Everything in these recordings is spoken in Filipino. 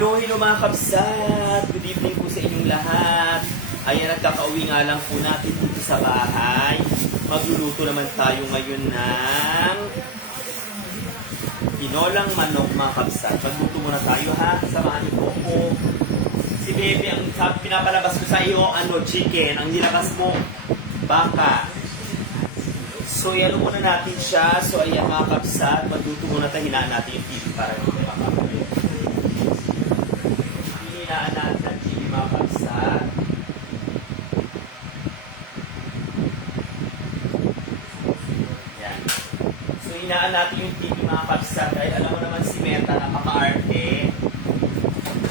Hello mga kabsat! Good evening po sa inyong lahat. Ayan, nagkakauwi nga lang po natin dito sa bahay. Magluluto naman tayo ngayon ng tinolang manok mga kabsat. Magluto muna tayo ha. Samahan niyo po ako. Si Bebe, ang pinapalabas ko sa iyo, chicken. Ang nilabas mo, baka. So, yan muna natin siya. So, ayan mga kabsat. Magluto muna tayo. Hinaan natin yung TV para hindi tayo makakabili. Hinaan natin ang TV mga kabsat. Yan. So, hinaan natin yung TV mga kabsat. Dahil alam mo naman si Meta, napaka-arte.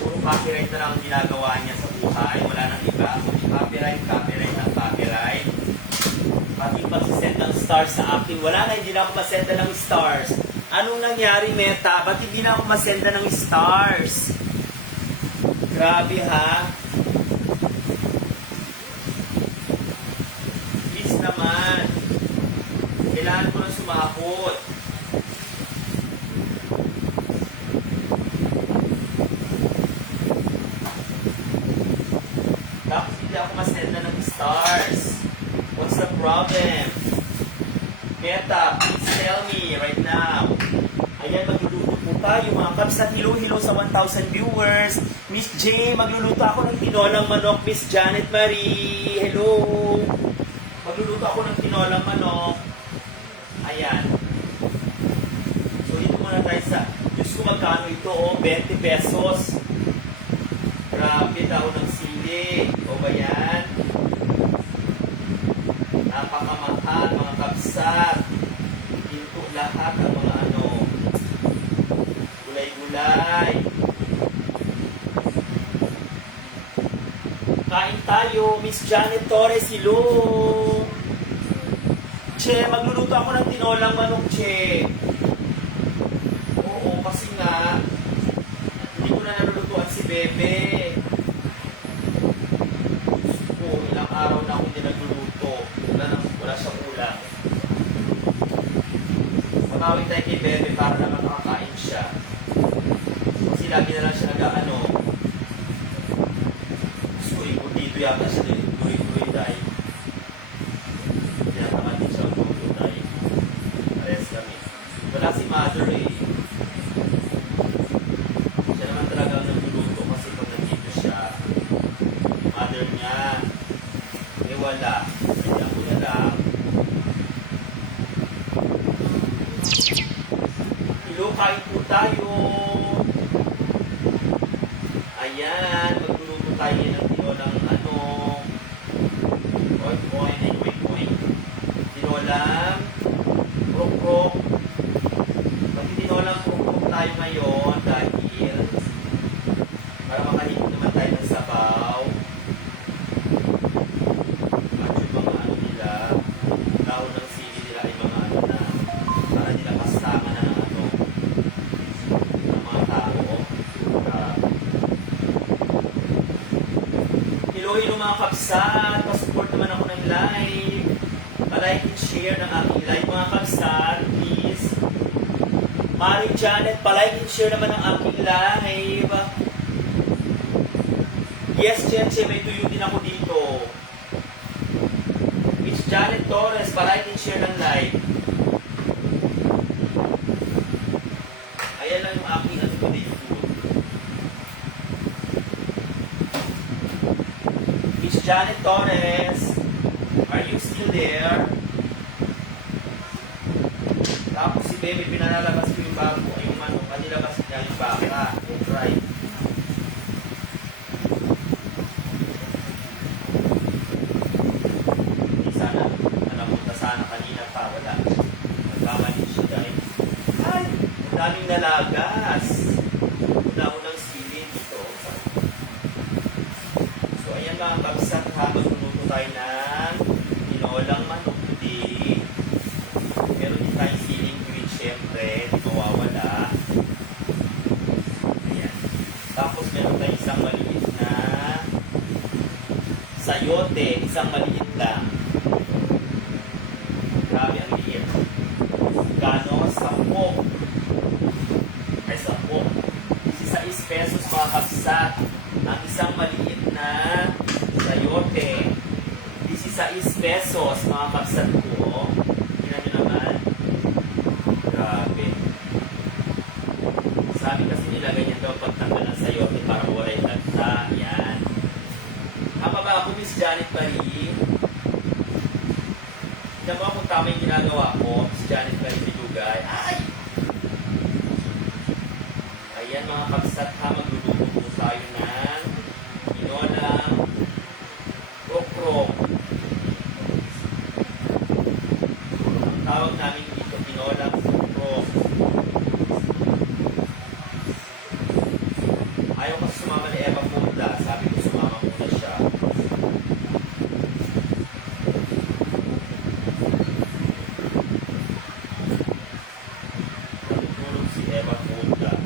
Puro copyright na lang ang ginagawa niya sa buhay. Wala nang iba. Copyright ng copyright. Pati pag-send ng stars sa akin. Wala na, hindi na ako masenda ng stars. Anong nangyari, Meta? Ba't hindi na ako masenda ng stars? Grabe, ha? Please naman. Kailangan ko na sumakot. Tapos hindi ako masenda ng stars. What's the problem? Meta, please tell me right now. Ayan, magluluto po tayo mga kabsat. Hello sa 1,000 viewers. Miss J, magluluto ako ng tinolang manok. Miss Janet Marie, hello. Magluluto ako ng tinolang manok. Ayan. So, dito muna tayo sa, Diyos ko magkano ito, 20 pesos. Grabe, daw ng sili. O ba yan? Napakamahal mga kabsat. Dito lahat ang mga gulay-gulay. Kain tayo, Miss Janet Torres, hello. Che, magluluto ako ng tinolang manok, Che. Oo, kasi nga hindi ko na nalulutuan si Bebe. Ilang araw na ako hindi nagluluto. Wala siyang ulam. Pamawin tayo kay Bebe para naman makakain siya. Kasi lagi na lang siya dito yata siya din. Tuloy-tuloy tayo. Tinataman din siya ang tuloy tayo. Pares kami. Wala si Mother eh. Siya naman talaga ang nagluluto kasi pag nandito siya, mother niya, wala. Kaya ako na lang. Hello, kain po tayo. Ayan, magluluto tayo ng tinolang tinolang krok-krok. Tinolang krok-krok tayo ngayon dahil para makahigit naman tayo ng sabaw. Dahon ng sili nila ay mga na para nila kasama na ng mga tao. Hello mga kabsat, pasupport naman ako ng live. Pa-like and share ng aking live mga kabsat, please. Maring Janet, pa-like and share naman ng aking live. Yes, Cheche, may tuyo din ako dito. Miss Janet Torres, pa-like and share ng live. Ayan lang yung aking today food. Miss Janet Torres, are you still there? Tapos si Bebe, pinanalabas ko yung bago, yung manok, panilabas niya yung baka. That's right. Sana kanina pa, wala. Nagkamali siya dahil, ay, ang daming nalagas. Wala ko ng sili dito. So, ayan mga kabsat ha, magluluto tayo ng tinolang manok today. Meron din tayong siling green, syempre, di mawawala. Ayan. Tapos meron tayong isang maliit na sayote, isang maliit lang. Grabe ang liit. Gano? 10. Ay, 10. 16 pesos mga kapsat. Ang isang maliit na sayote. 16 pesos mga kapsat ko. Tingnan nyo naman. Grabe. Sabi kasi nila ganyan daw pagtanggal ng sayote para wala yung lagta. Yan. Ang baba ako, Miss Janet Marie. Tignan mo kung tama yung ginagawa ko. Miss Janet Marie Bilugay. Ay! Ayan mga kapsat ha, magluluto po tayo ng tinolang okro. Ang tawag namin dito, tinolang okro. Ayaw kasi sumama ni Eva Munda. Sabi ko sumama muna siya. Natutulog si Eva Munda.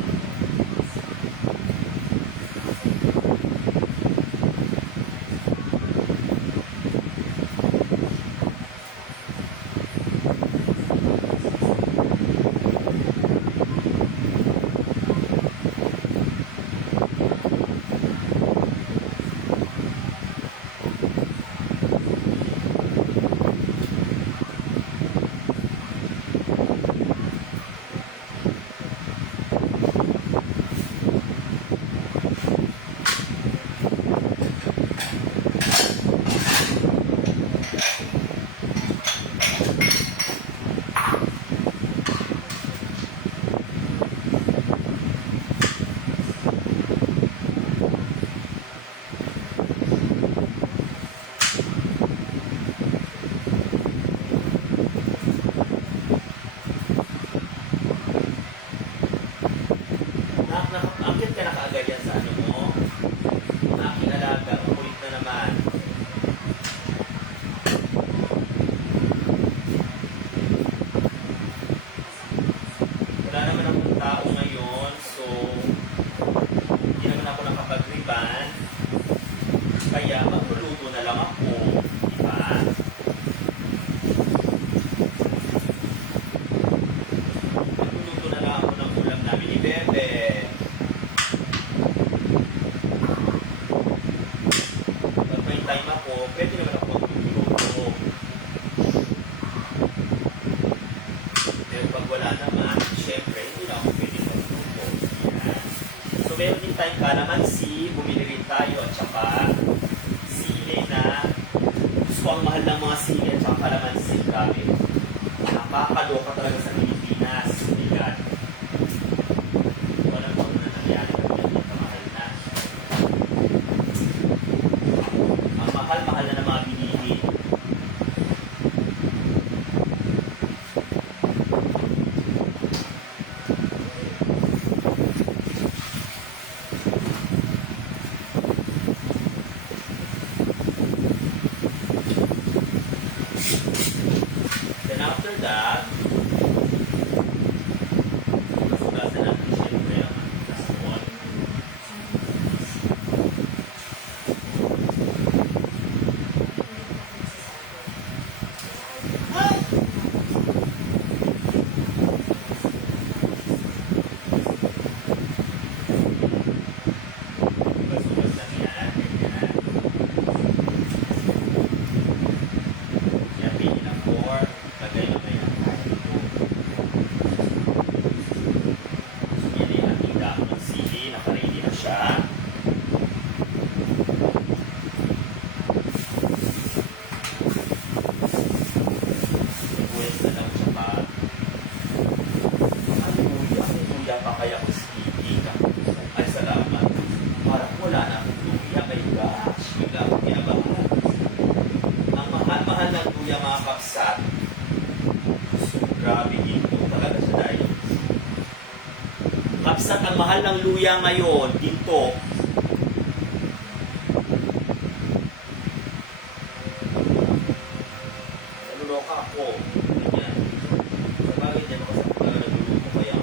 Nakakit ka na kaagad yan sa ano mo. Ang aking alaga, ulit na naman. Wala naman akong tao ngayon, so hindi naman ako nakapag-riban. Kaya magluluto na lang ako. Diba? Magluluto na lang ako ng ulam namin ni Bebe. Time ako, pwede naman ako magluluto. Pero pag wala naman, syempre, hindi na ako pwede magluluto. Yan. So, meron din tayong kalamansi, bumili rin tayo, at saka sili na gusto ang mahal ng mga sili at saka kalamansi. Grabe. Napakaloka talaga sa Pilipinas. Bigat. Walang kung na nangyari na yan, kamahal na. Mahal na ng mga binili. Then after that, masugasan natin siyempre ang kasyon. Kaya ko speaking ay salamat. Parang wala na akong luya. My gosh, bigla akong kinabahan. Ang mahal-mahal ng luya mga kapsat. So, grabe ginto talaga siya dahil. Kapsat, ang mahal ng luya ngayon, ginto. Naluloka ako. Ganyan. Sabagay dyan ako sa nagluluto kaya.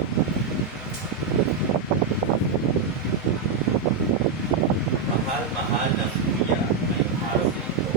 Mahal ng luya ngayong araw na ito.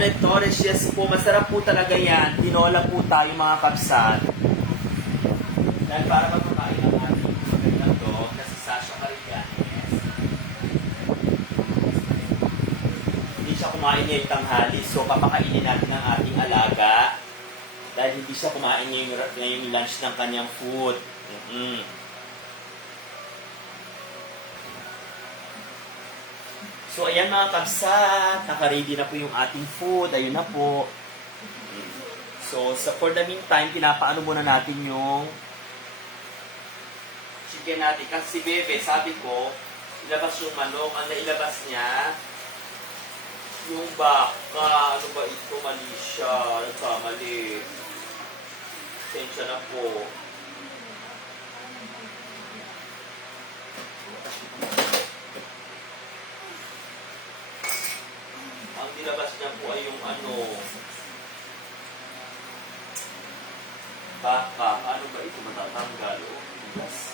Janet Torres, yes po, masarap po talaga yan. Tinola po tayo mga kapsat. Dahil para magpakain ang ating magandang dog na si Sasha Cariganes. Hindi siya kumain ngayong tanghali, so papakainin natin ang ating alaga. Dahil hindi siya kumain ngayong lunch ng kanyang food. So, ayan mga kabsat, naka-ready na po yung ating food. Ayun na po. So, for the meantime, pinapaano muna natin yung chicken natin. Kasi si Bebe, sabi ko, ilabas yung manok. Ang nailabas niya, yung baka. Ano ba ito? Mali siya. Nagkamali. Sensya na po. Ang nilabas niya po ay yung ano, baka. Ano ba ito? Matatanggal. Yes.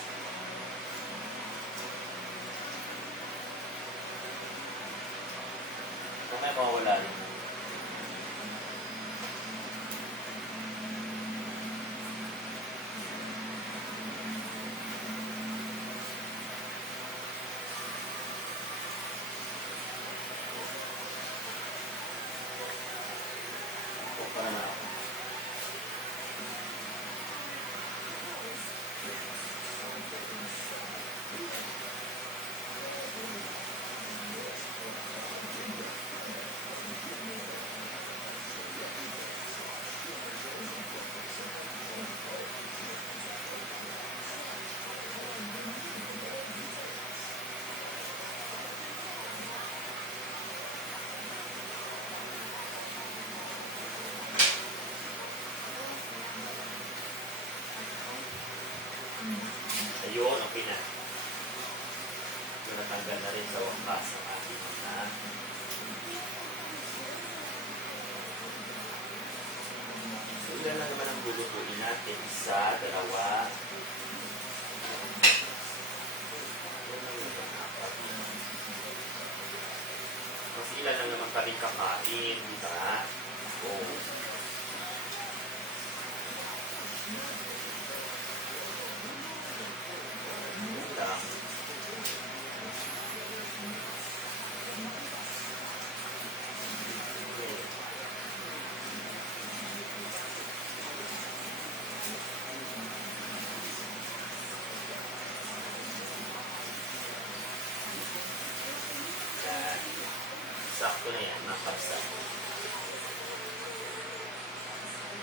Kaya mawawala rin. Para na. Ayun, okay na. So, natanggal na rin sa wakas ang ating mga. So, ilan na naman ang lulutuin natin? Isa, dalawa. Mas ilan lang naman kami kakain, di ba? So, sakto na yan, nakapsa.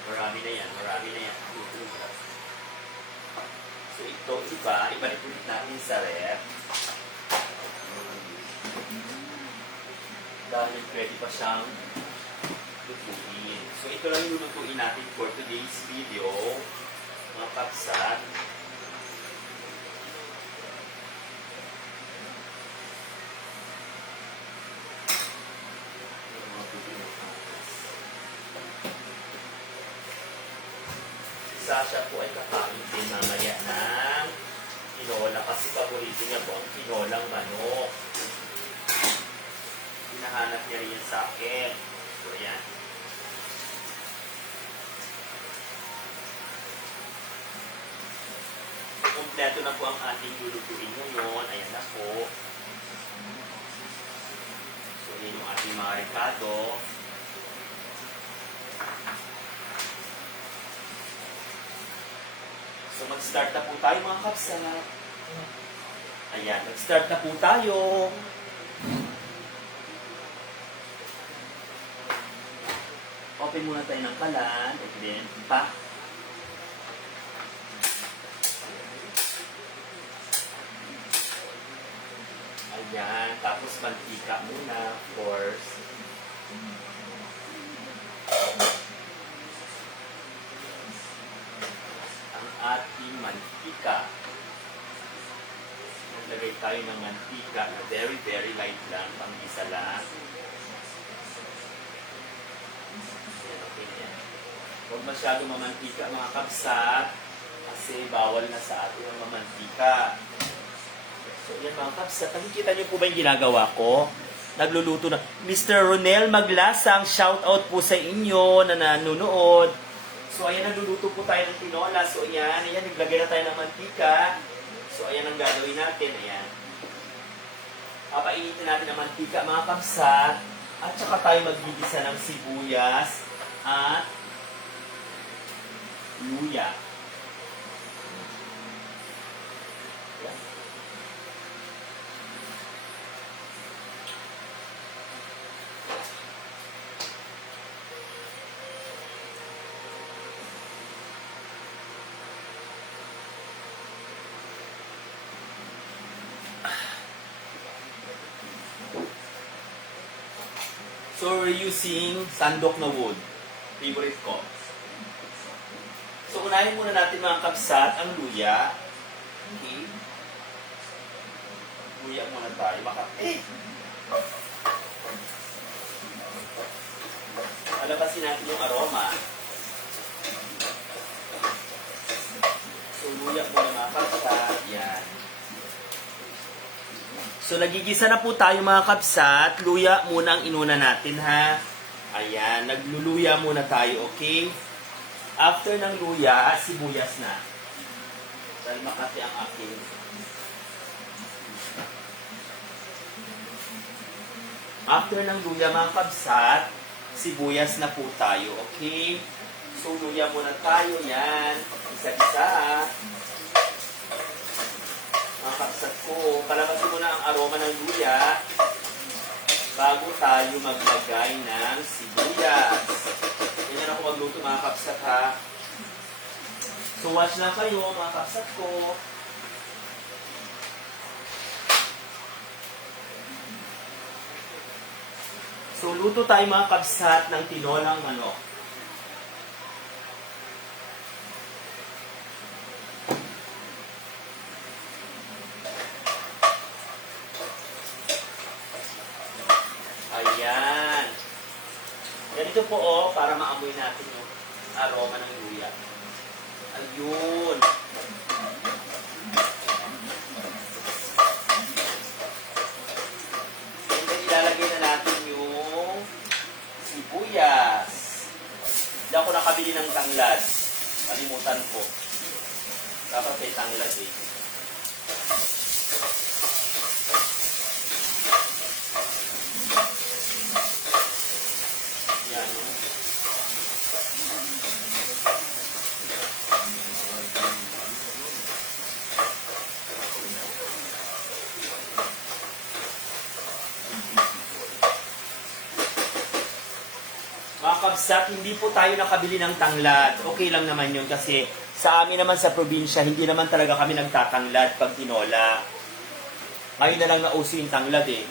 Marami na yan. So ito, ibalik ulit natin sa ref. Dahil pwede pa siyang lutuin. So ito lang yung lutuin natin for today's video, mga kapsat. Sasha po ay kakain din mamaya ng tinola kasi paborito niya po ang tinolang manok. Hinahanap niya rin yan sa akin. So, ayan. Kompleto na po ang ating lulutuin ngayon. Ayan na po. So, yun yung ating mga rekado. So, mag-start na po tayo mga kapsat. Ayan, mag-start na po tayo. Open muna tayo ng kalan. And then, pa. Ayan, tapos mantika muna, of course. Ating mantika. Naglagay tayo ng mantika na very, very light lang, pang-isa lang. Ayan, okay na yan. Huwag masyado mamantika mga kapsat kasi bawal na sa atin ang mamantika. So yan mga kapsat, nakikita niyo po ba yung ginagawa ko? nagluluto na. Mr. Ronel Maglasang, shout out po sa inyo na nanonood. So, ayan, nagluluto po tayo ng tinola. So, ayan, naglagay na tayo ng mantika. So, ayan ang gagawin natin. Ayan. Papainitin natin ang mantika, mga kapsat. At saka tayo maggigisa ng sibuyas at luya. Ayan. So, we're using sandok na wood. Favorite ko. So, unahin muna natin mga kapsat ang luya. Okay. Luya muna tayo. Alabasin natin yung aroma. So, luya muna mga kapsat. Yan. So, nagigisa na po tayo mga kapsat. Luya muna ang inuna natin, ha? Ayan, nagluluya muna tayo, okay? After ng luya, sibuyas na. Dahil makati ang aking. After ng luya mga kapsat, sibuyas na po tayo, okay? So, luya muna tayo, yan. Isa-isa. Mga kapsat ko, kalabasin mo na ang aroma ng luya bago tayo maglagay ng sibuyas. Ganyan ako magluto mga kapsat, ha. So watch lang kayo mga kapsat ko. So luto tayo mga kapsat ng tinolang manok. Ayan. Ganito po para maamoy natin yung aroma ng luya. Ayun. And then ilalagay na natin yung sibuyas. Hindi ako nakabili ng tanglad. Kalimutan ko. Dapat may tanglad eh. Mga kabsat, hindi po tayo nakabili ng tanglad. Okay lang naman yun kasi sa amin naman sa probinsya, hindi naman talaga kami nagtatanglad pag tinola. Ngayon na lang nauso yung tanglad eh.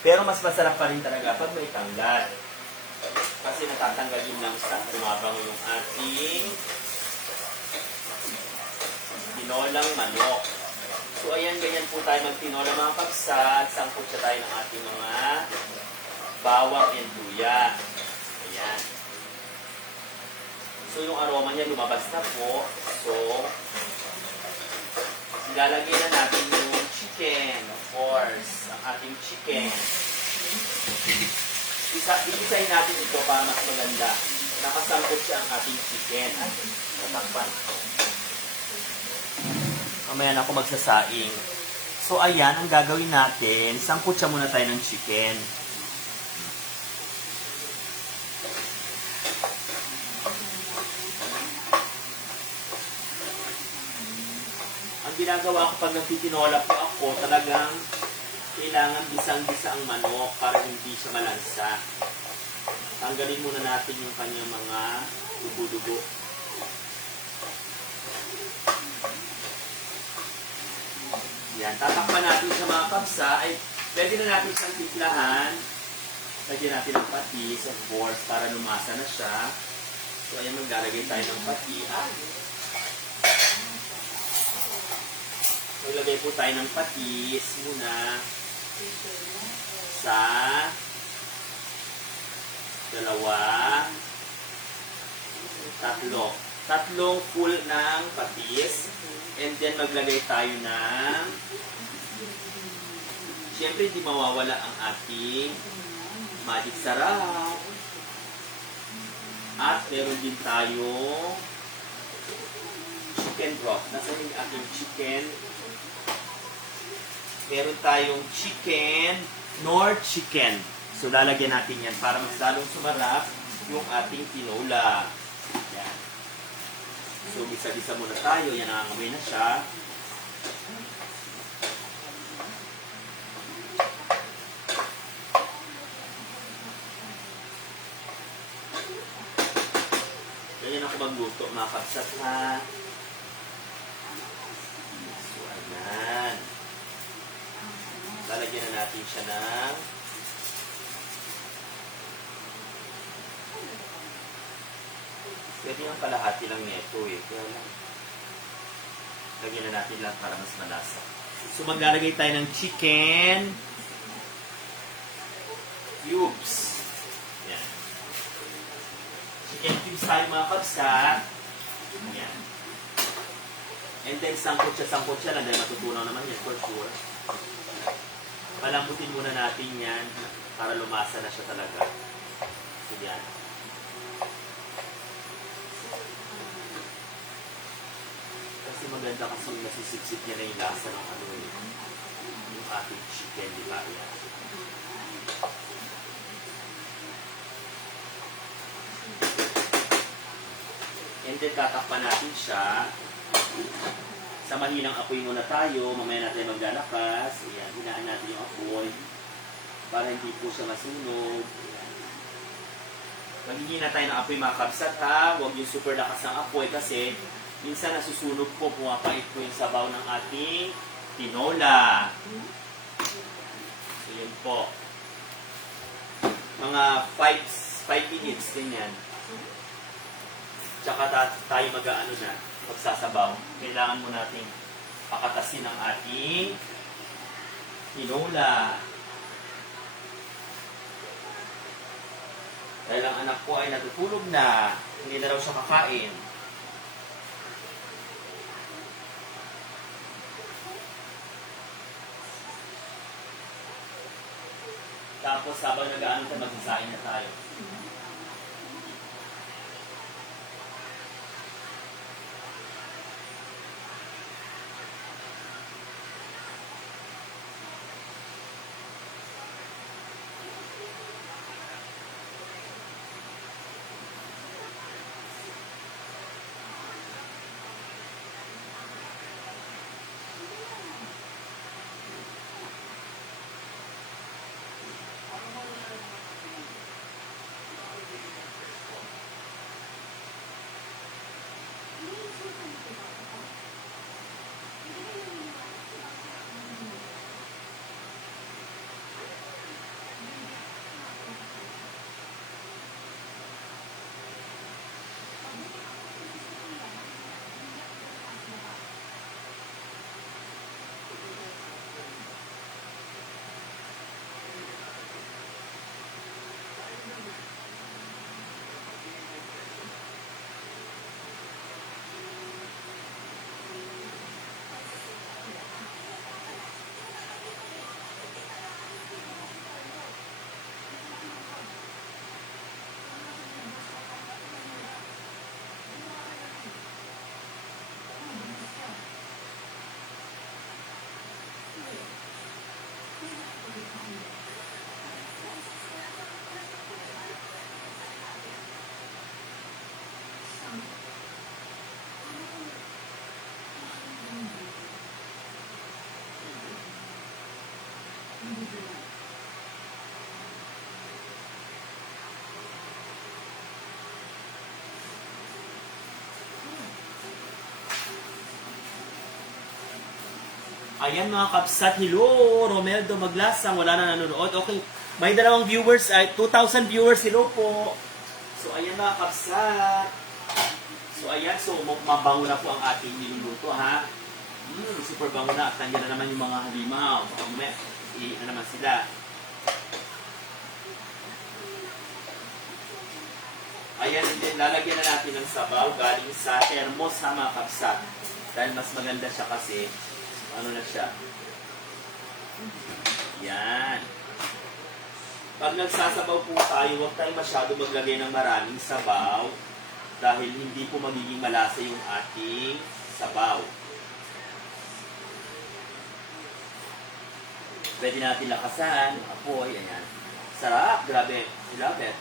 Pero mas masarap pa rin talaga pag may tanglad. Kasi natatanggal yun lang sa tumabango yung ating tinolang manok. So, ayan, ganyan po tayo magtinola mga kabsat. Sangkot siya tayo ng ating mga bawang and luya. Ayan. So, yung aroma niya lumabas na po. So, ilalagay na natin yung chicken. Of course, ang ating chicken. Ibisahin natin ito para mas maganda. Nakasangkot siya ang ating chicken. At natakpan. Mamaya na ako magsasaing. So, ayan, ang gagawin natin, sangkot siya muna tayo ng chicken. Ang ginagawa ko pag nagtitinola po ako, talagang kailangan bisang-bisa ang manok para hindi siya malansa. Tanggalin muna natin yung kanyang mga dugo-dugo. Yan, tatakpan natin sa mga kapsa. Ay, pwede na natin siyang tiplahan. Lagyan natin ng patis, of course, para lumasa na siya. So, ayan, maglalagay tayo ng patis. Maglagay po tayo ng patis muna sa dalawa, tatlo. Tatlong full ng patis. And then maglagay tayo ng, siyempre hindi mawawala ang ating magic sarap. At meron din tayo chicken broth. Nasaan yung ating chicken? Meron tayong chicken, Knorr chicken. So lalagyan natin yan para mas lalong sumarap yung ating tinola. Yan. So bisa-bisa muna tayo. Yan, nangangamoy na siya. Ganyan ako magluto, mga kapsat, ha? So, ayan. Lalagyan na natin siya ng pwede yung kalahati lang neto eh. Kaya lang, lagyan na natin lang para mas malasa. So, maglalagay tayo ng chicken cubes. Yan. Chicken cubes tayo, mga kapsat. Yan. And then, sangkot siya lang dahil matutunaw naman yan for sure. Palambutin muna natin yan para lumasa na siya talaga. So, yan. Kasi maganda kasi nasisipsip niya na yung lasa ng ano yung ating chicken, di ba? Yan. And then, tatakpan natin siya. Sa mahinang apoy muna tayo, mamaya natin maglalakas. Ayan, hinaan natin yung apoy para hindi po siya masunog. Ayan. Maghihina tayo ng apoy, mga kapsat, ha. Huwag yung super lakas ng apoy kasi minsan nasusunog po, pumapait po yung sabaw ng ating tinola. So yun po. Mga 5 minutes, ganyan. Tsaka tayo mag-ano na, pagsasabaw. Kailangan mo natin pakatasin ang ating tinola. Dahil ang anak ko ay natutulog na, hindi na raw siya kakain. Tapos habang nag-ano tayo, magsasain na tayo. Ayan mga kapsat, hello! Romeldo Maglasang, wala na nanonood. Okay, may dalawang viewers, 2,000 viewers, hello po. So ayan mga kapsat. So ayan, so mabango na po ang ating niluluto, ha? Super bango na. At nandiyan na naman yung mga halimaw. Ano naman sila. Ayan, and then lalagyan na natin ng sabaw galing sa thermos, ha mga kapsat. Dahil mas maganda siya kasi, ano na siya. Yan. Pag nagsasabaw po tayo, huwag tayo masyado maglagay ng maraming sabaw dahil hindi po magiging malasa yung ating sabaw. Pwede natin lakasan, apoy, ayan. Sarap, grabe. I love it.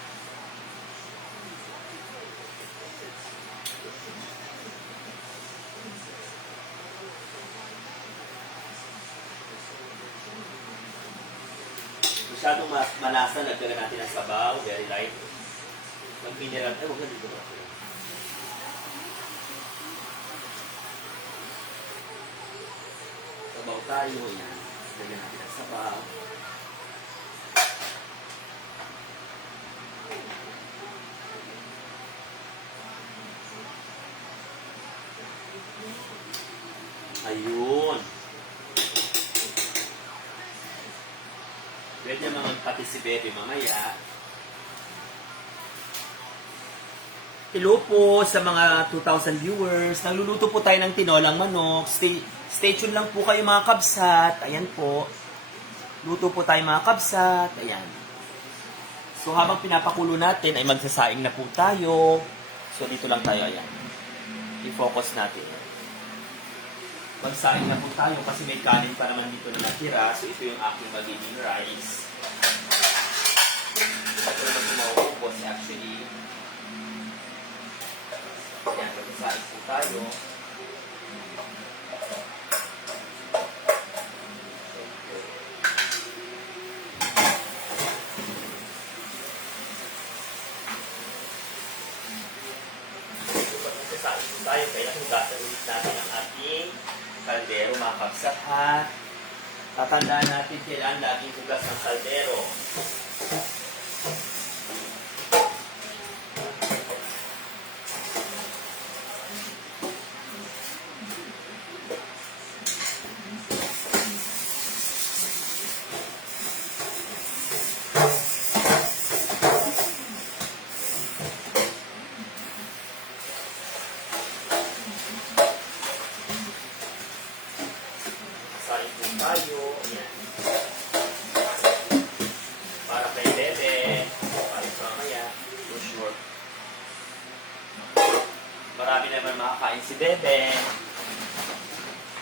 Masyadong malasa, nagdagan natin ng sabaw, very light. Mag-mineral, ay huwag na dito natin. Sabaw tayo, yan. Lagyan natin ng sabaw. Ayun. Pwede naman pati si Bebe mamaya. Hello po sa mga 2,000 viewers. Nagluluto po tayo ng tinolang manok. Stay tuned lang po kayo mga kabsat. Ayan po. Luto po tayo mga kabsat. Ayan. So habang pinapakulo natin ay magsasaing na po tayo. So dito lang tayo. Ayan. I-focus natin. Magsaing na po tayo kasi may kanin pa naman dito na natira. So ito yung aking magiging rice. Ito naman tumawagos actually. Ayan, magsaing po tayo. Magsasaing po tayo. Kailangan hugasan ulit natin ang ating kaldero, mga kabsat, ha? Tatandaan natin kailangan laging hugas ng kaldero. Saing po tayo. Ayan. Para kay Bebe. Para sa mamaya. For sure. Marami naman makakain si Bebe.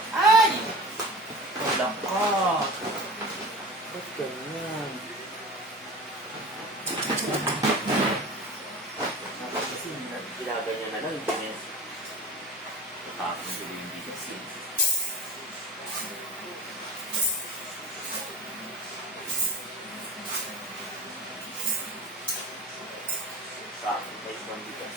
Ay! Wala ka. Ba't ganyan? Kasi ginaganyan na lang. Nakakagulo yung bigas yun. Sa akin, kahit ibang bigas.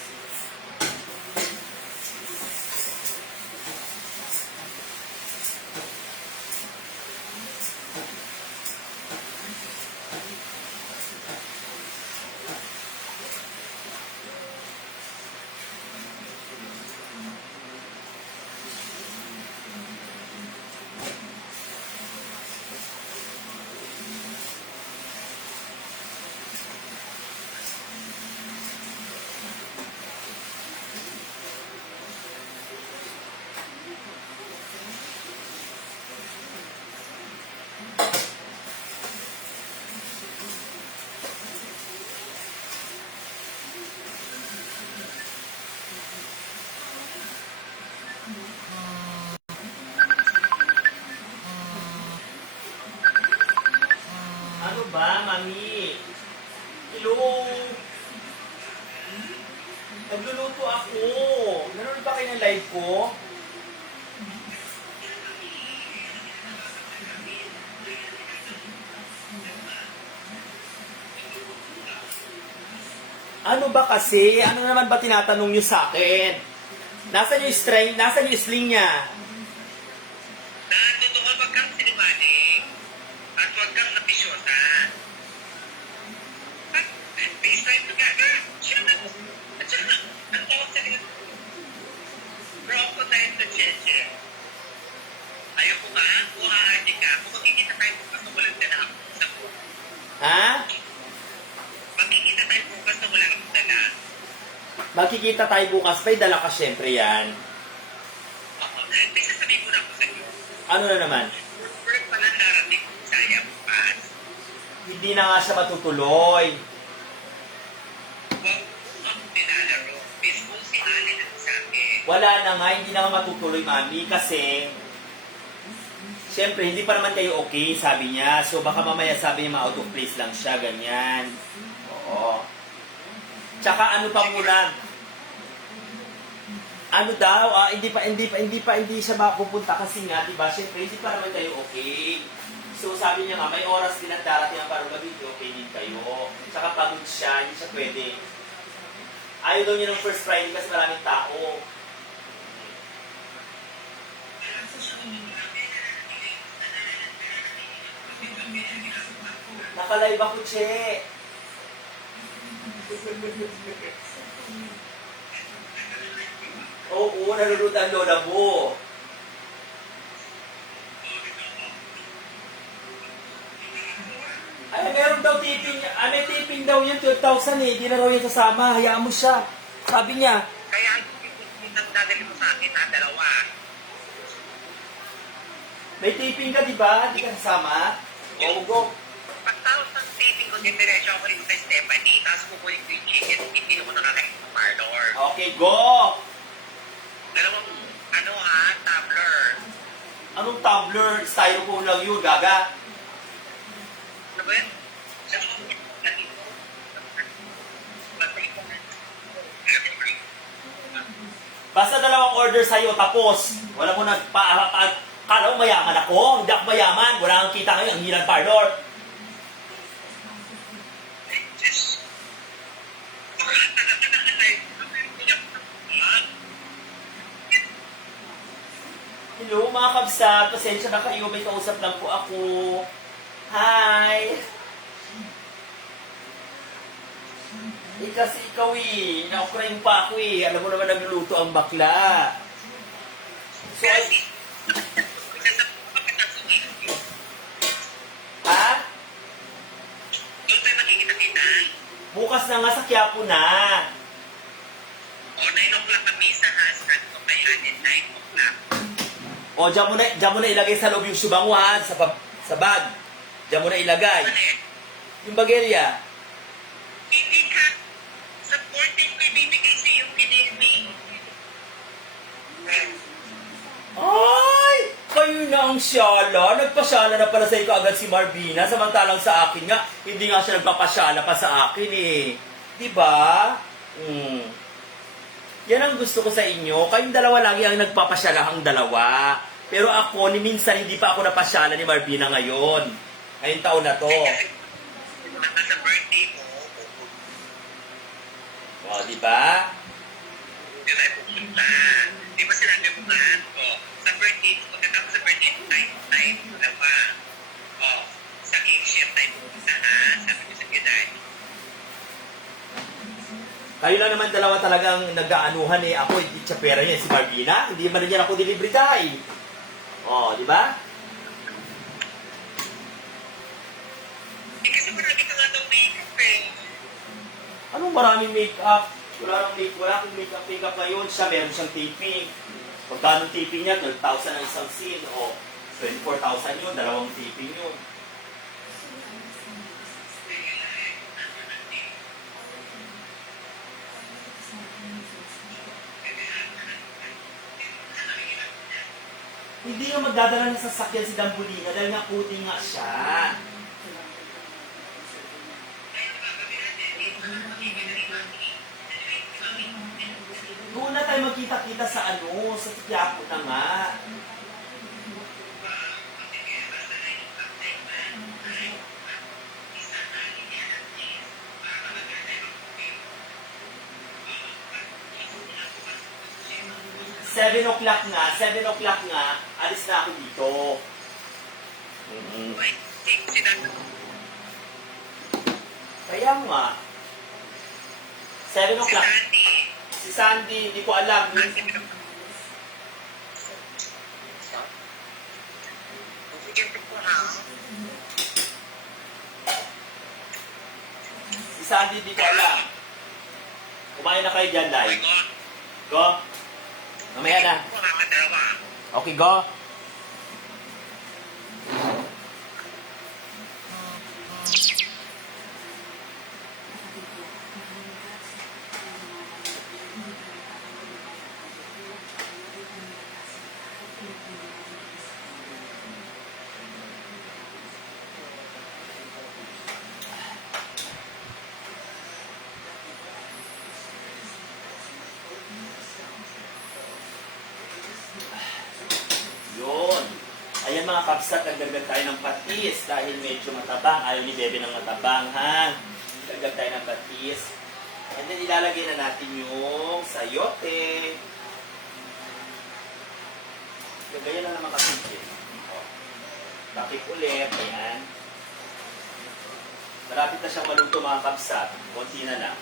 Ano ba, Mami? Hello? Nagluluto ako. Nanonood ba kayo ng live ko? Ano ba kasi? Ano naman ba tinatanong niyo sa akin? Nasaan yung string? Nasaan yung sling niya? Totoo, wag kang sinungaling at wag kang napisyosa. At FaceTime ka ka. Siya na. At saka, ang tawag sa kanya, crocodile sa cheche. Ayaw ko ba? Buhahatin ka. Kung makikita tayo bukas na walang dala ako sa ko. Ha? Makikita tayo bukas na wala akong dala. Magkikita tayo bukas. May dala ka syempre yan. Ako, Ano na naman? First pala darating ko saya bukas. Hindi na nga siya matutuloy. Huwag akong nilalaro. Facebook si Ali na sa akin. Wala na nga, hindi na nga matutuloy, mami, kasi siyempre, hindi pa naman kayo okay, sabi niya. So, baka mamaya sabi niya, ma-out of place lang siya, ganyan. Oo. Tsaka ano pa muna, ano daw, hindi siya mapupunta kasi nga, di ba? Siyempre, hindi pa naman kayo okay. So, sabi niya nga, may oras din at darating ang parang gabi, okay din kayo. Tsaka pagod siya, hindi siya pwede. Ayaw daw niya ng first Friday kasi maraming tao. Nakalive ako, Che. Oo, nalulod ang lola mo. Ay, meron daw tipping. May tipping daw yan, 12,000 eh. Hindi na raw yan sasama. Hayaan mo siya. Sabi niya. Kaya yung nagdadali mo sa akin na dalawa. May tipping ka, di ba? Hindi ka sasama. Oo, go. Pagtapos ng taping ko, diretso ako rin kay Stephanie, tapos kukunin ko yung chicken, hindi ako nakakain ng parlor. Okay, go! Dalawang, tumbler. Anong tumbler? Styrofoam lang yun, gaga. Ano ba yun? Basta dalawang order sa'yo, tapos. Wala mo kala mo mayaman ako? Hindi ako mayaman. Wala kang kita ngayon, ang hilang parlor. Hello mga kabsat, pasensya na kayo, may kausap lang po ako. Hi! Kasi ikaw na-crime pa ako alam mo naman nagluluto ang bakla. So, ha? Bukas na nga sa Quiapo na. O, 9 o'clock ang misa ha, saan ko kaya 9 o'clock. O, dyan mo na ilagay sa loob yung subango ha, sa bag. Dyan mo na ilagay. Ano eh? Yung bagelya. Hindi ka, sa 14 ko ibibigay sa yung kinilmi. Ay! Kayo na ang syala. Nagpasyala na pala sa iyo agad si Marvina. Samantalang sa akin nga, hindi nga siya nagpapasyala pa sa akin eh. Diba? Yan ang gusto ko sa inyo. Kayong dalawa lagi ang nagpapasyala ang dalawa. Pero ako, ni minsan hindi pa ako napasyala ni Marvina ngayon. Ngayong taon na to. Sa birthday mo, O, diba? di tayo pupunta. Di ba sinabi mo nga, sa birthday mo, pagkatapos sa birthday mo, time, dalawa. Sa Asia, tayo pupunta ha, sabi ko sa G'day. Kayo lang naman dalawa talagang nag-aanuhan eh. Ako, hindi siya pera niya. Si Marvina, hindi man niya ako delivery tayo. O, diba? Kasi marami ka nga daw makeup eh. Anong maraming make-up? Wala akong make-up ngayon. Siya, meron siyang taping. Pagkano taping niya? 12,000 ang isang scene. O, 24,000 yun. Dalawang taping yun. Hindi yung magdadala ng sasakyan si Dambulina dahil nga puti nga siya. Doon na tayo magkita-kita sa sa Quiapo na nga. Seven o'clock nga, alis na ako dito. Kaya nga, 7 o'clock. Si Sandy, hindi ko alam. Si Sandy, hindi ko alam. Kumain na kayo dyan, Day. Go. Mamaya na. Okay, go. kapsat, nagdagdag tayo ng patis dahil medyo matabang. Ayaw ni Bebe ng matabang, ha? Dagdag tayo ng patis. And then ilalagay na natin yung sayote. Ganyan na naman kasi. Bakit ulit, ayan. Marapit na siyang maluto mga kapsat. Konti na lang.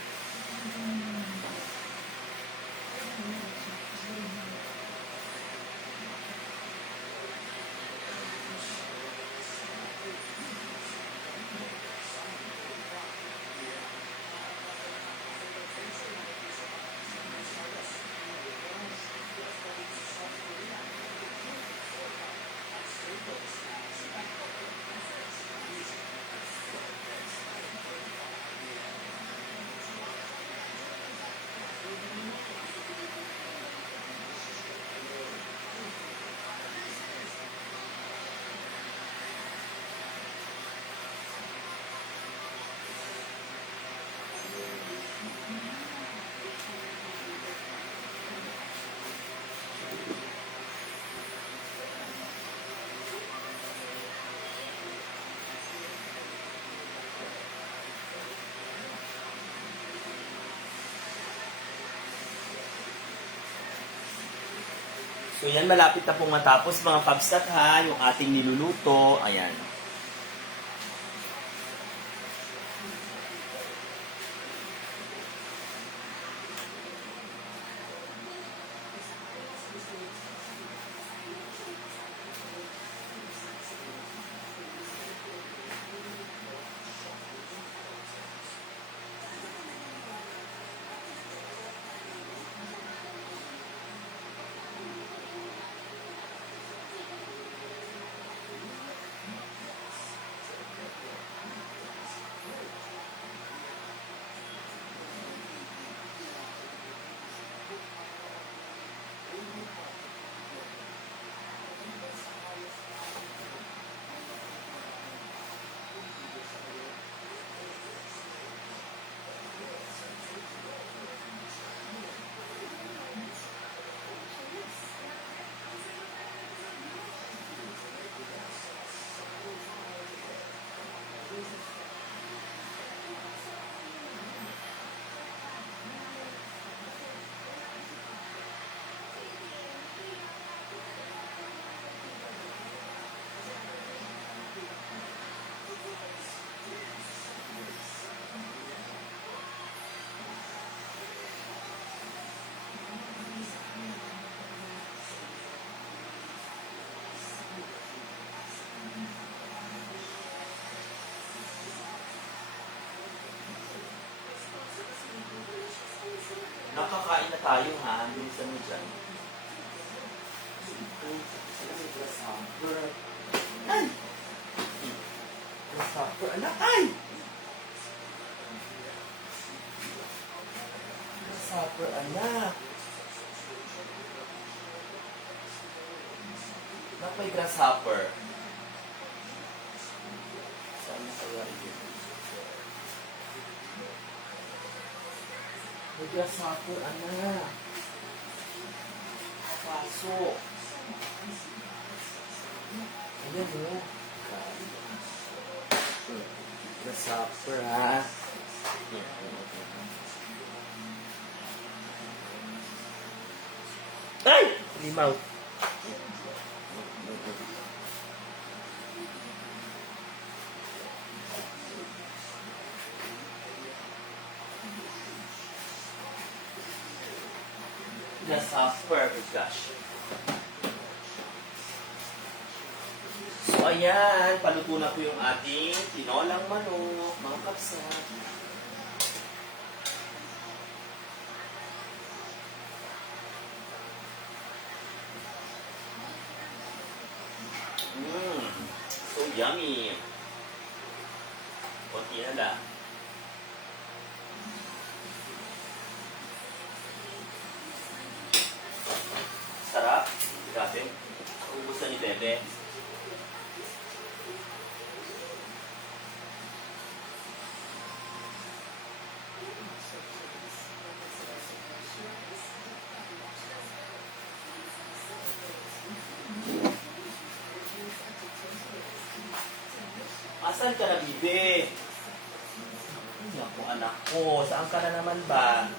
So yan, malapit na pong matapos mga kapsat, ha, yung ating niluluto. Ayan. Nakakain na tayo, ha? Bilisan mo dyan. Ay! Grasshopper, anak! Ay! Grasshopper, anak! Anak, may grasshopper. Saan na kaya yun? May grasshopper, anak. Pasok. Ayan mo. Grasshopper, ha? Ay! Limaw. Grasshopper, gosh. So, ayan. Paluto na po yung ating tinolang manok, mga kapsat. So yummy. Konti na lang. Sarap. Grabe. Ubus na ni Bebe. Asan ka na, bibi? Naku, anak ko. Saan ka na naman ba?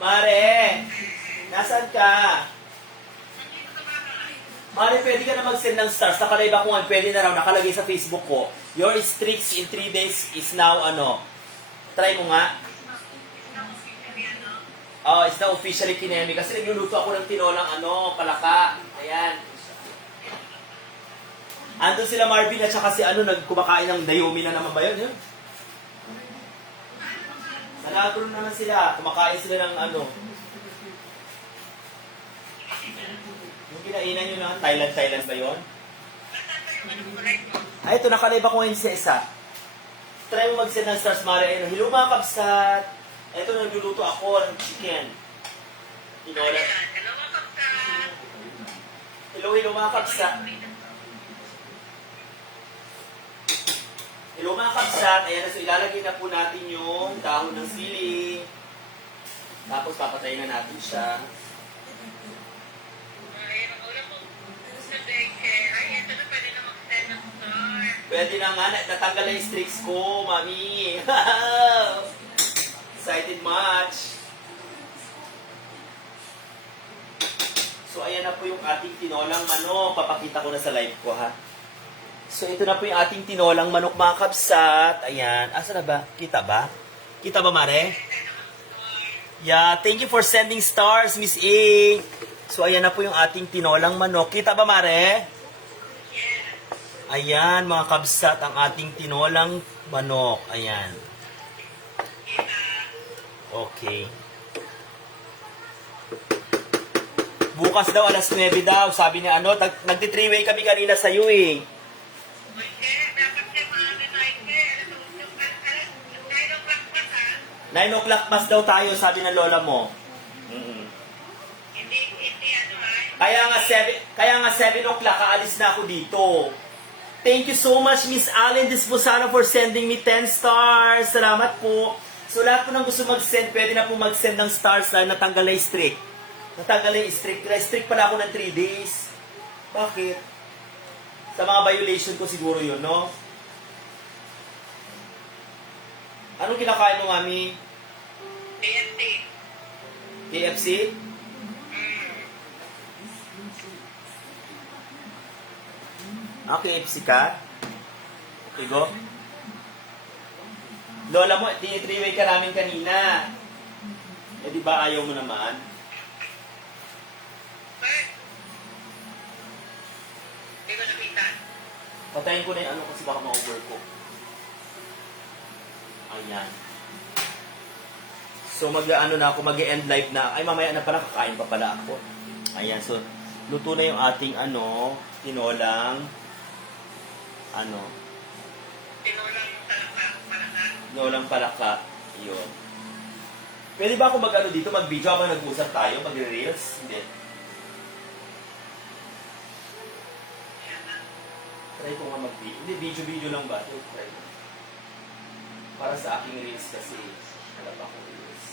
Mare, nasaan ka? Mare, pwede ka na mag-send ng stars. Nakalay ba kung pwede na raw, nakalagay sa Facebook ko. Your streaks in 3 days is now, try mo nga. Oh, it's now officially kinemi. Kasi nagluluto ako ng tinolang, palaka. Ayan. Andun sila Marvin at saka si nagkumakain ng dayomi na naman ba yun? Yun. Nalagro naman sila. Kumakain sila ng Yung kinainan nyo na Thailand ba yun? Ay, ito, nakalive ako ngayon sa isa. Try mo mag-send ng stars, Mare. Hello mga kabsat. Ito, nagluluto ako ng chicken. Tinola. Hello mga kabsat. Hello mga kabsat. Ayan, so ilalagay na po natin yung dahon ng sili. Tapos papatayin na natin siya. Pwede na nga, natanggal na yung streaks ko, mami. Excited much. So, ayan na po yung ating tinolang papakita ko na sa live ko, ha. So, ito na po yung ating tinolang manok mga kabsat. Ayan. Asa na ba? Kita ba? Kita ba, Mare? Yeah, thank you for sending stars, Miss A. So, ayan na po yung ating tinolang manok. Kita ba, Mare? Ayan, mga kabsat, ang ating tinolang manok. Ayan. Okay. Bukas daw, alas 9 daw. Sabi niya, ano, nagti-3-way kami kanina sa iyo eh. 9 o'clock mas daw tayo, sabi ng lola mo. Kaya nga 7 o'clock, aalis na ako dito. Thank you so much, Miss Allen Disposano, for sending me 10 stars. Salamat po. So, lahat po ng gusto mag-send, pwede na po mag-send ng stars na natanggal na yung streak. Natanggal na yung streak. Streak pala ako ng 3 days. Bakit? Sa mga violation ko siguro yun, no? Anong kinakain mo, Mami? KFC. KFC? KFC ka? Okay, go. Lola mo, tini-3-way ka namin kanina. Eh, di ba ayaw mo naman? Hindi ko nakita. Patayin ko na yung ano kasi baka ma-overcook. Ayan. So, mag-ano na ako, mag-end live na. Ay, mamaya na pala, kakain pa pala ako. Ayan, so, luto na yung ating ano, tinolang, tinolang palaka. Yun. Pwede ba ako mag-ano dito, mag-video habang nag-usap tayo, mag-reels? Hindi. Try ko nga mag-video. Hindi, video lang ba? Try ko. Para sa aking reels kasi, wala pa akong reels.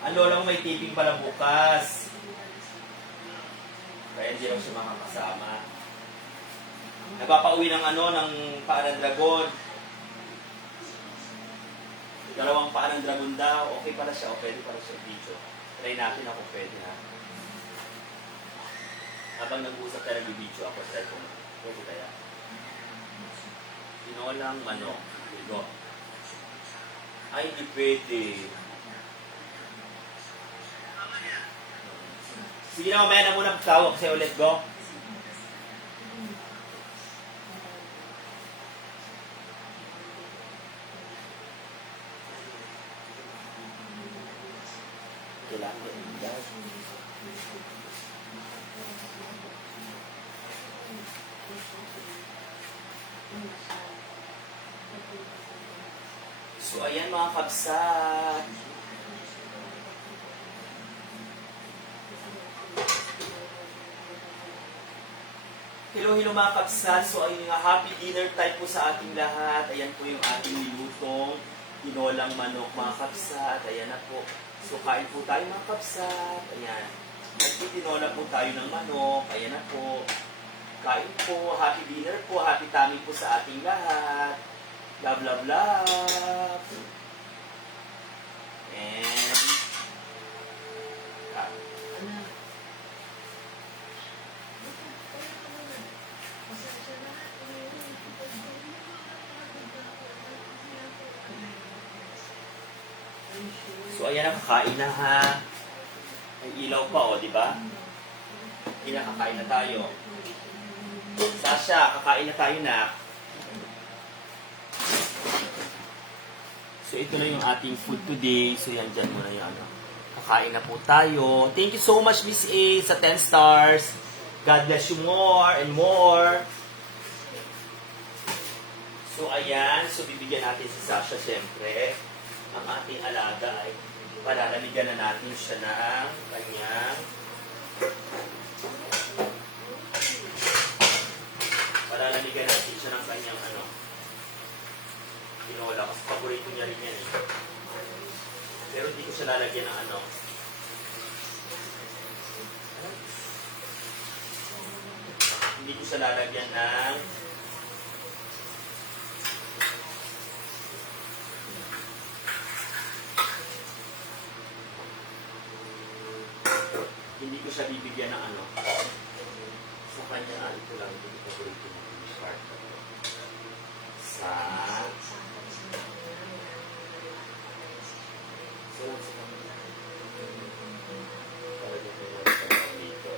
Ang lola mo may taping pala bukas. Kaya hindi lang siya makakasama. Nagpapauwi ng ng paa ng dragon. Dalawang paa ng dragon daw. Okay pala siya. O pwede pala siya video. Try natin ako pwede ha. Habang nag-uusap tayo nag-video ako. Try ko. Pwede kaya. Tinolang manok. Go. Ay, hindi pwede. Sige na, mamaya na muna tawag kasi ulit. Go. Kailangan yun daw. So, ayan mga kabsat. Hello mga kabsat. So, ayun nga, happy dinner time po sa ating lahat. Ayan po yung ating nilutong tinolang manok mga kabsat. Ayan na po. So, kain po tayo mga kabsat. Ayan. Nagtitinola po tayo ng manok. Ayan na po. Kain po. Happy dinner po. Happy tummy po sa ating lahat. Love, love, love. And so, ayan na, kakain na ha. May ilaw pa, o, di ba? Kakain na tayo. Sasha, kakain na tayo na. So, ito na yung ating food today. So, yan, dyan muna yung kakain na po tayo. Thank you so much, Miss A, sa 10 stars. God bless you more and more. So, ayan. So, bibigyan natin si Sasha, syempre. Ang ating alaga ay palalamigan na natin siya ng kanyang palalamigan natin siya ng kanyang tinola kasi paborito niya rin yan eh. Pero hindi ko siya lalagyan ng hindi ko siya lalagyan ng hindi ko siya bibigyan ng kanya, ito lang, hindi ko ito yung part na to. Sa... So, sa kanya. Para dito yung sa dito.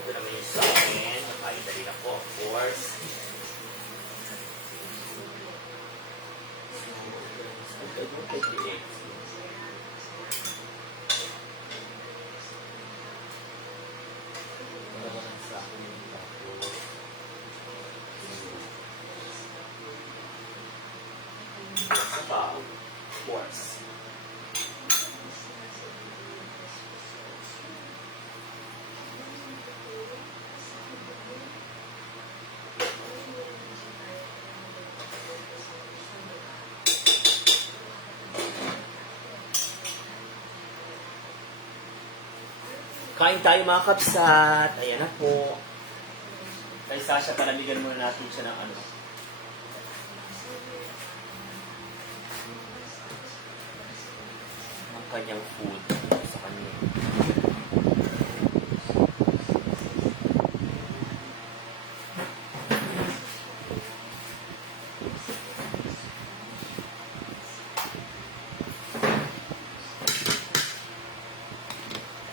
Ito naman yung sa akin. Makain na po, of course. So, I don't take the eggs. Of course. Kain tayo mga kapsat. Ayan na po. Kay Sasha, palamigan muna natin siya ng ano. Ang kanyang food sa kanya.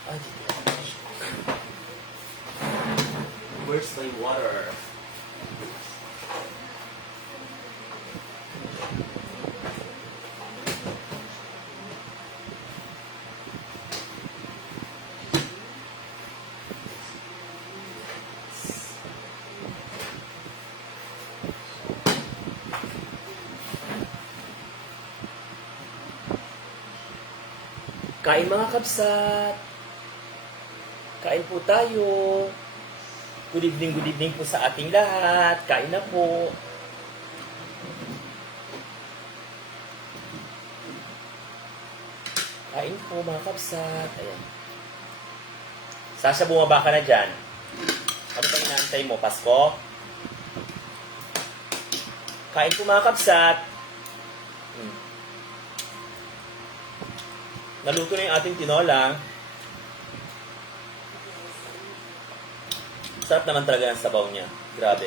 Ay, where's my water? Kain mga kapsat. Kain po tayo. Good evening po sa ating lahat. Kain na po. Kain po mga kapsat. Ayan. Sasha, bumaba ka na dyan. Ano pang inaantay mo? Pasko? Kain po mga kapsat. Naluto na yung ating tinola. Sarap naman talaga ang sabaw niya. Grabe.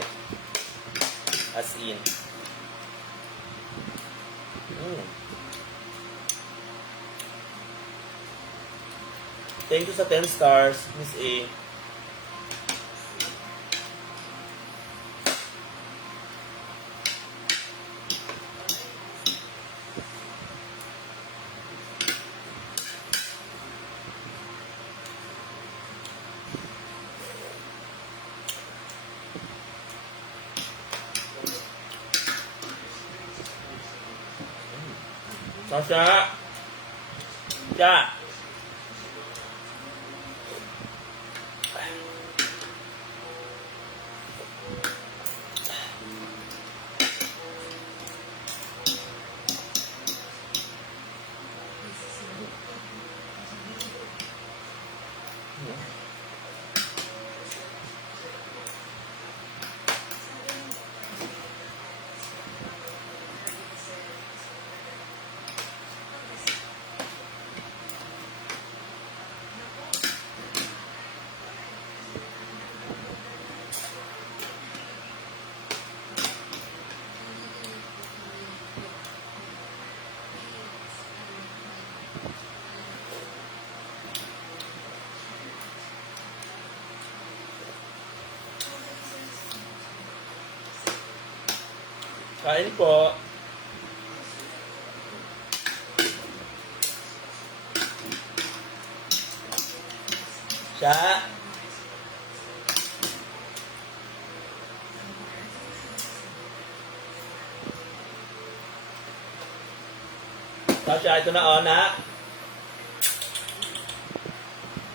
As in. Thank you sa 10 stars, Miss A. Sasha! Ja! Kain po. Siya. Sasha, ito na o, na.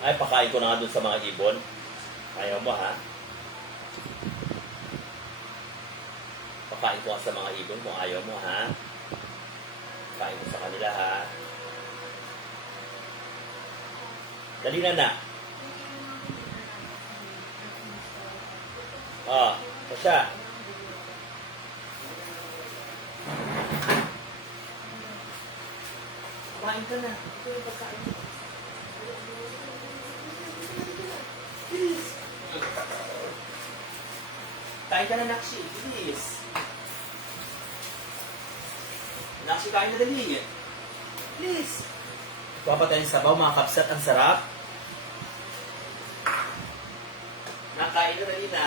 Ay, pakain ko na nga dun sa mga ibon. Ayaw mo, ha? Pakain ko nga sa mga ibon kung ayaw mo, ha? Pakain ko sa kanila, ha? Dali na na. Oh, Sasha. Kumain ka na. Ito yung pagkain. Please. Kain ka na, Nakshi. Please. Nakshi, kain na dali. Please. Kuha pa tayong sabaw, mga kapsat. Ang sarap. Nakain na dali na.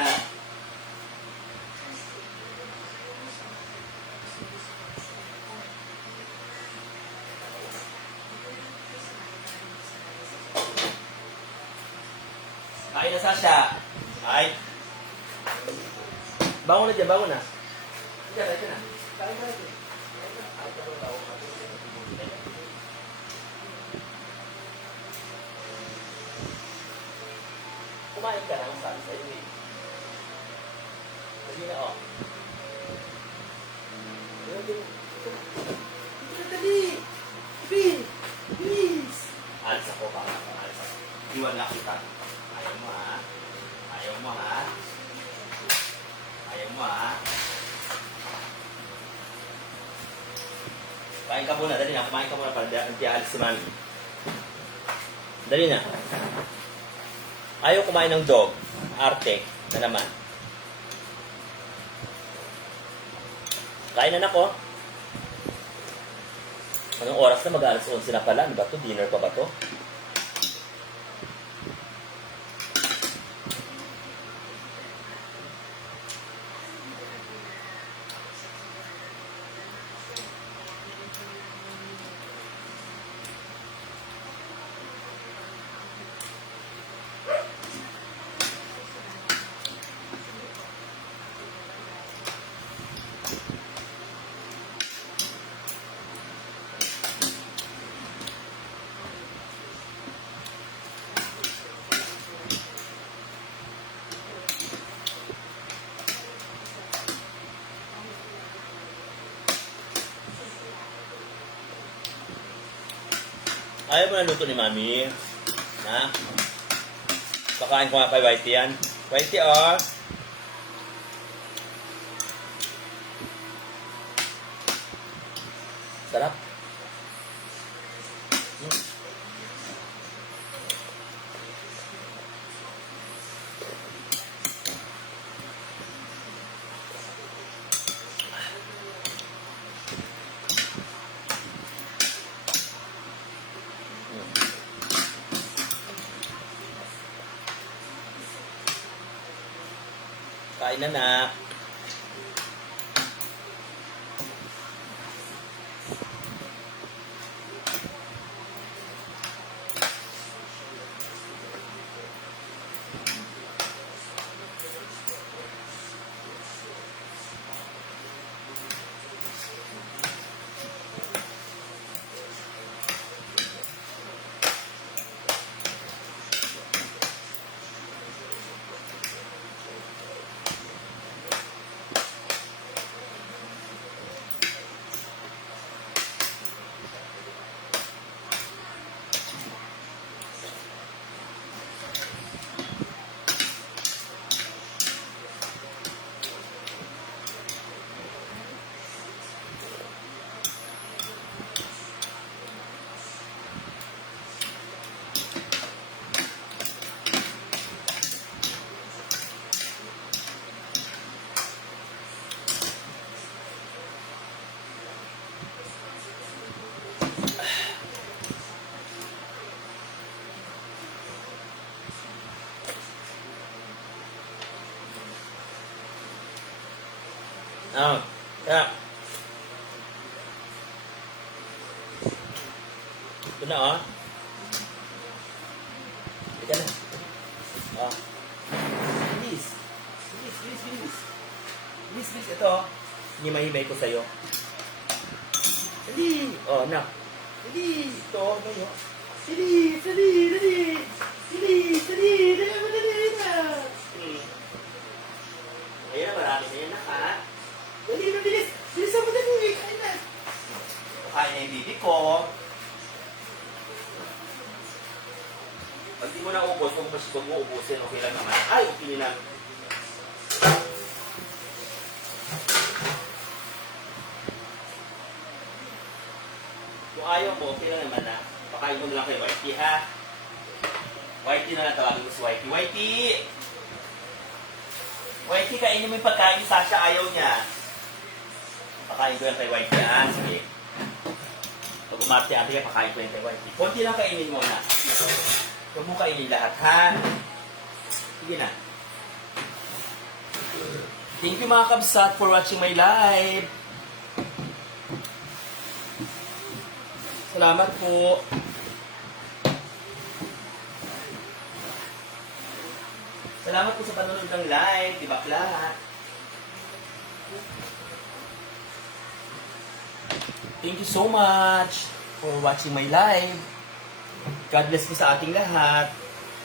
Kain na, Sasha. Ay. Bangon na dyan, bangon na. Diyan na. Kain na dyan. Kumain ka na ng salsa, eh. Dali na, oh. Dali. Pin. Please. Alis ako, baka. Alis ako. Iwan na kita. Ayaw mo, ha? Ayaw mo, ha? Ayaw mo, ha? Kain ka muna, dali na. Kumain ka muna para alis si Mami. Dali na. Ayaw kumain ng dog. Arte na naman. Kain na ko. Anong oras na? Mag-alas 11 na pala. Ano ba to? Dinner pa ba to? Ayaw mo na luto ni Mami. Ha? Pakain ko nga kay Whitey yan. Whitey, oh. Sarap. Kain na na. Oh, yeah. Ito na, oh. Ito na. Oh. Bilis. Bilis, bilis, bilis. Bilis, bilis. Ito, oh. Himay-himay ko sa'yo. Dali. Oh, na. Dali. Ito, ngayon. Dali, dali, dali. Dali, dali, dali, dali na. Ayan, marami na yan, ha? Dali, bilis. Bilis ako, dali. Kain na. Kain na yung bibi ko. Pag di mo na ubos, kung mo ubusin, okay lang naman. Ay, okay lang. Kung ayaw mo, okay lang naman na. Pakain mo lang kay Whitey, ha? Whitey na lang tawagin ko si Whitey. Whitey! Whitey, kainin mo yung pagkain ni Sasha. Ayaw niya. Pakain ko yan kay Whitey, ah. Sige. Pag umarte-arte ka, pakain ko yan kay Whitey. Konti lang kainin mo na. Huwag mo kainin lahat, ha? Sige na. Thank you mga kabsat for watching my live. Salamat po. Salamat po sa panonood ng live, di bakla. Thank you so much for watching my live. God bless po sa ating lahat.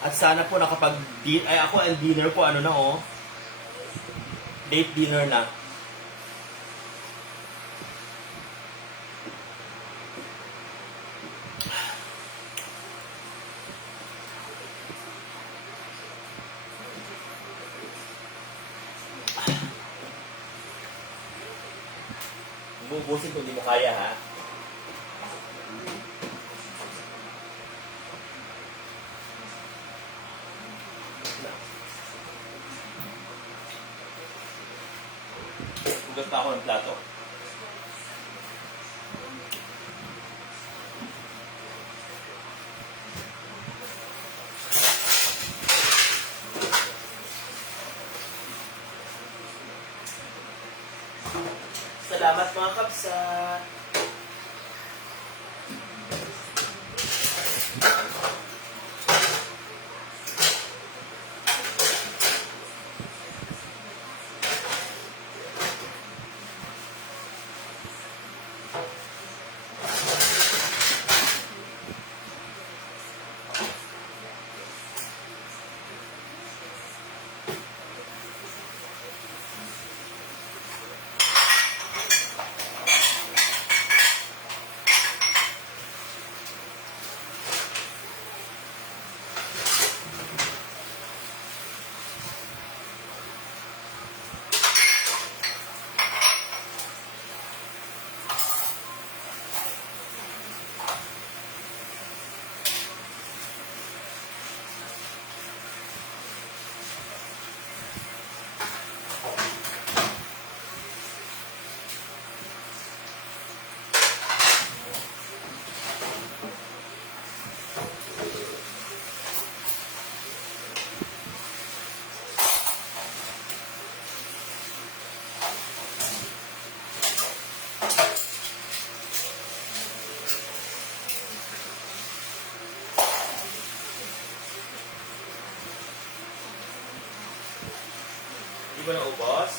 At sana po ay ako ang dinner ko, ano na oh. Late dinner na. Bubusin kung di mo kaya, ha? Hugas pa ako ng plato. Salamat mga kabsat. Di ba naubos?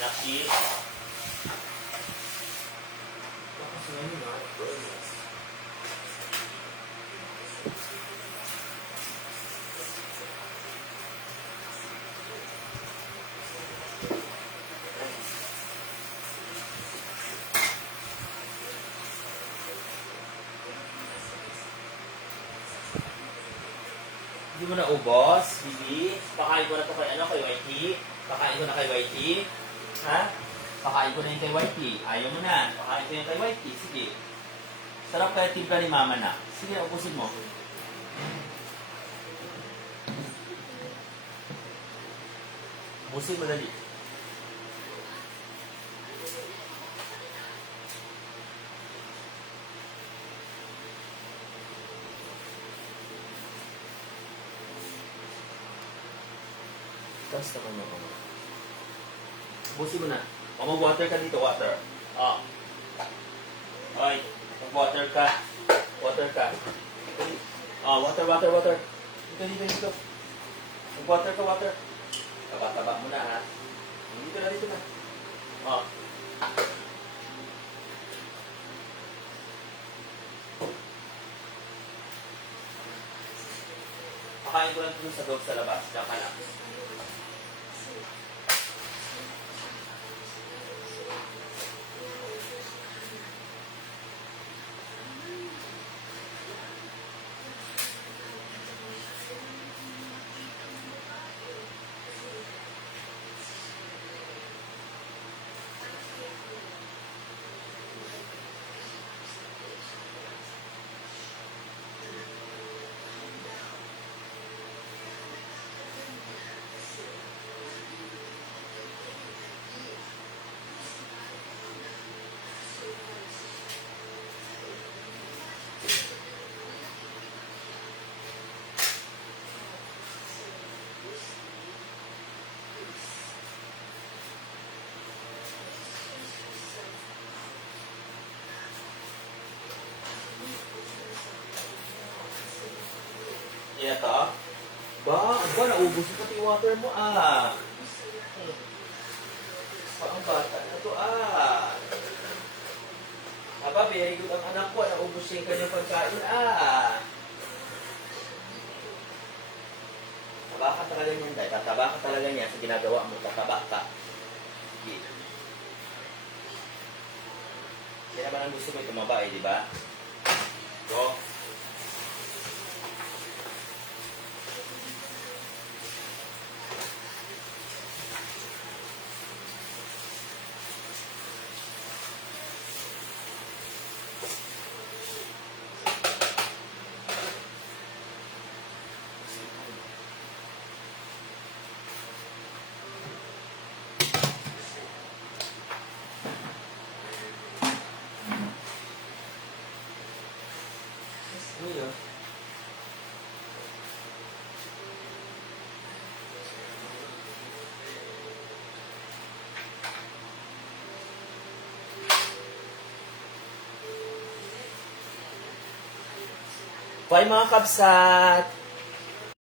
Nakshi? Bakit ngayon na? Goodness. Hindi mo na ubos, Bibi. Pakain ko na to kay Whitey. Pakain ko na kay Whitey. Ha? Pakain ko na yung kay Whitey. Ayaw mo na. Pakain ko yung kay Whitey. Sige. Sarap kaya timpla ni Mama na. Sige, ubusin mo. Ubusin mo dali. Tapos naman ako. Busin mo na. O mag-water ka dito, water. O. Okay. Mag-water ka. Water ka. O, water. Dito. Mag-water ka, water. Taba-taba mo na, ha. Dito na. O. Pakain ko lang dito sa dog sa labas. Diyan ka lang. Ako, naubos yung pati water mo, ah. Ang bata na to, ah. Aba, very good ang anak ko. Naubos siya yung kanyang pagkain, ah. Taba ka talaga niyan, dahil. Tataba ka talaga niya sa ginagawa mo. Tataba ka. Sige. Kaya naman ang gusto ko yung tumaba, eh, di ba? Go. Ano yun? Bye mga kabsat!